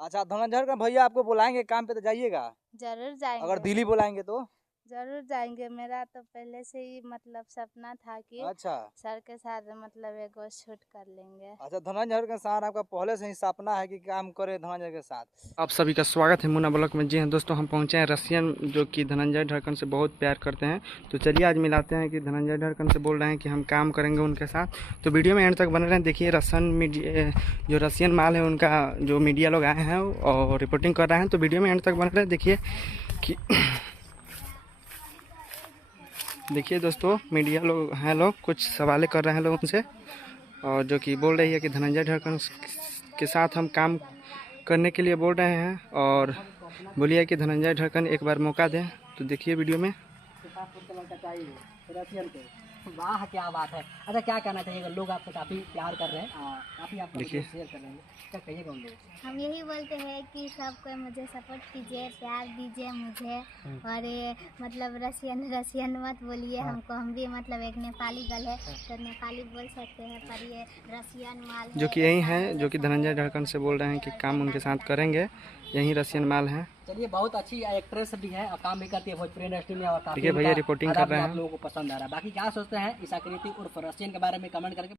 अच्छा धनंजय का भैया आपको बुलाएंगे काम पे तो जाइएगा। जरूर जाएंगे। अगर दिल्ली बुलाएंगे तो जरूर जाएंगे। मेरा तो पहले से ही मतलब सपना था कि अच्छा सर के साथ मतलब एगो शूट कर लेंगे। अच्छा धनंजय के साथ आपका पहले से ही सपना है कि काम करे धनंजय के साथ। आप सभी का स्वागत है मुन्ना ब्लॉग में। जी हाँ दोस्तों, हम पहुंचे हैं रसियन जो कि धनंजय ढक्कन से बहुत प्यार करते हैं। तो चलिए आज मिलाते हैं कि धनंजय ढक्कन से बोल रहे हैं कि हम काम करेंगे उनके साथ। तो वीडियो में एंड तक बने रहें। देखिए जो रसियन माल है उनका जो मीडिया लोग आए हैं और रिपोर्टिंग कर रहे हैं। तो वीडियो में एंड तक बने रहें। देखिए दोस्तों, मीडिया लोग हैं, लोग कुछ सवाल कर रहे हैं लोग उनसे, और जो कि बोल रही है कि धनंजय ढक्कन के साथ हम काम करने के लिए बोल रहे हैं और बोलिए कि धनंजय ढक्कन एक बार मौका दें। तो देखिए वीडियो में। वाह क्या बात है। अच्छा क्या कहना चाहिएगा, लोग आपको काफ़ी प्यार कर रहे हैं, काफ़ी आपको देखिए। शेयर कर रहे हैं, क्या कहिएगा उन लोगों से? हम यही बोलते हैं कि सबको मुझे सपोर्ट कीजिए, प्यार दीजिए मुझे। और ये मतलब रसियन मत बोलिए हमको। हम भी मतलब एक नेपाली गर्ल है तो नेपाली बोल सकते हैं, पर ये रसियन माल जो कि यही है, जो कि धनंजय ढक्कन से बोल रहे हैं कि काम उनके साथ करेंगे, यही रसियन माल है। चलिए, बहुत अच्छी एक्ट्रेस भी है और काम भी करती है भोजपुरी इंडस्ट्री में, और काफ़ी ठीक है भैया, रिपोर्टिंग कर रहे हैं। आप लोगों को पसंद आ रहा है। बाकी क्या सोचते हैं इस आकृति उर्फ रसियन के बारे में कमेंट करके।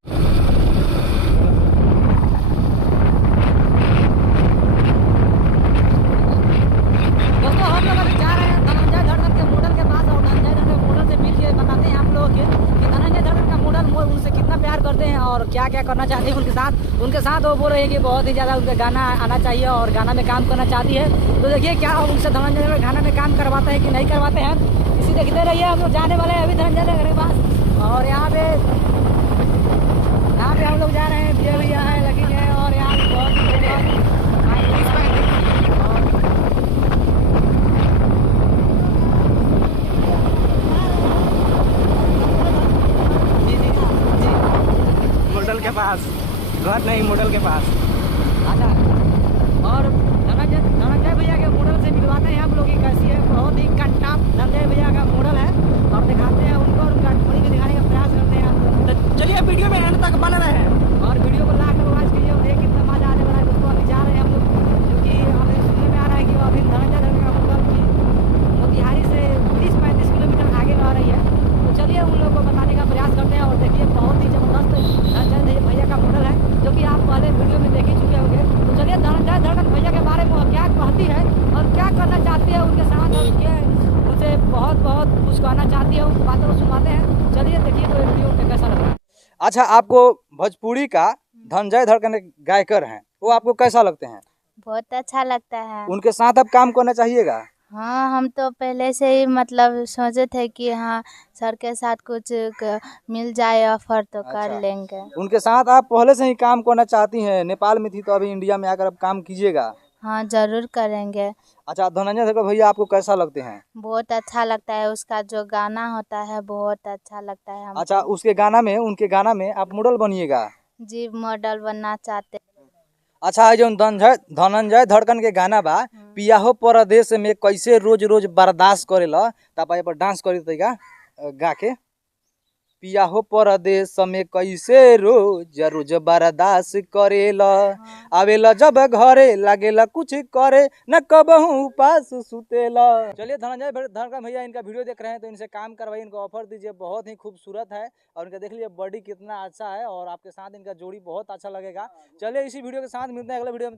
दोस्तों हम लोग अभी जा रहे हैं धनंजय धड़कन के मॉडल के पास, और धनंजय धड़कन के मॉडल से मिल के बताते हैं आप लोगों के कि धनंजय धड़कन का मॉडल उनसे कितना प्यार करते हैं और क्या क्या करना चाहते हैं उनके साथ वो बोल रहे हैं कि बहुत ही ज़्यादा उनका गाना आना चाहिए और गाना में काम करना चाहती है। तो देखिए क्या उनसे धनंजय धड़कन गाना में काम करवाते हैं कि नहीं करवाते हैं, इसी देखते रहिए। हम लोग जाने वाले हैं अभी धनंजय धड़कन के पास, और यहाँ पे हम लोग जा रहे हैं। विजय भैया है, लकी है, और यहाँ पे बहुत मॉडल के पास, घर नहीं मॉडल के पास। अच्छा, और धनंजय भैया के मॉडल से मिलवाते हैं हम लोग की कैसी है। बहुत ही कंटाप धनंजय भैया का मॉडल है, और दिखाते हैं उनको और उनका ठोड़ी को दिखाने का प्रयास करते हैं। तो चलिए वीडियो में एंड तक बने रहे और वीडियो को लाइक और वॉच कीजिए। और देखिए कितना मजा आने वाला है दोस्तों। अभी जा रहे हैं हम लोग, जो कि हमें सुनने में आ रहा है कि अभी धनंजय धड़कन का मॉडल की मोतिहारी से 30-35 किलोमीटर आगे आ रही है। तो चलिए उन लोगों को बताने का प्रयास करते हैं। और देखिए बहुत ही जबरदस्त धनंजय भैया का मॉडल है, जो कि आप पहले वीडियो में देख ही चुके होंगे। तो चलिए धनंजय धड़कन भैया के बारे में क्या कहती है और क्या करना चाहती है उनके साथ, और ये मुझे बहुत कुछ कहना चाहती है, उन बातों को सुनाते हैं। चलिए देखिए तो वीडियो में कैसा लग रहा है। अच्छा आपको भोजपुरी का धनंजय धड़कन गायकर हैं, वो आपको कैसा लगते हैं? बहुत अच्छा लगता है। उनके साथ आप काम करना चाहिएगा। हाँ, हम तो पहले से ही मतलब सोचे थे कि हाँ सर के साथ कुछ मिल जाए ऑफर तो अच्छा। कर लेंगे। उनके साथ आप पहले से ही काम करना चाहती हैं, नेपाल में थी तो अभी इंडिया में आकर आप काम कीजिएगा। हाँ जरूर करेंगे। अच्छा धनंजय धड़कन भैया आपको कैसा लगते हैं? बहुत अच्छा लगता है, उसका जो गाना होता है बहुत अच्छा लगता है हमको। अच्छा उनके गाना में आप मॉडल बनिएगा। जी मॉडल बनना चाहते हैं। अच्छा जो धनंजय धड़कन के गाना बा, पिया हो परदेश में कैसे रोज रोज बर्दाश्त करेला, तब पर डांस करी तरीका गा के। पिया हो परदेश में कैसे रोज रोज बर्दाश्त करेला, आवेला जब घरे लागेला कुछ करे न कबहू उपास सुतेला। चलिए धनंजय धड़कन भैया इनका वीडियो देख रहे हैं तो इनसे काम करवाइए, इनको ऑफर दीजिए। बहुत ही खूबसूरत है और इनका देख लीजिए बॉडी कितना अच्छा है, और आपके साथ इनका जोड़ी बहुत अच्छा लगेगा। चलिए इसी वीडियो के साथ मिलते हैं अगले वीडियो में।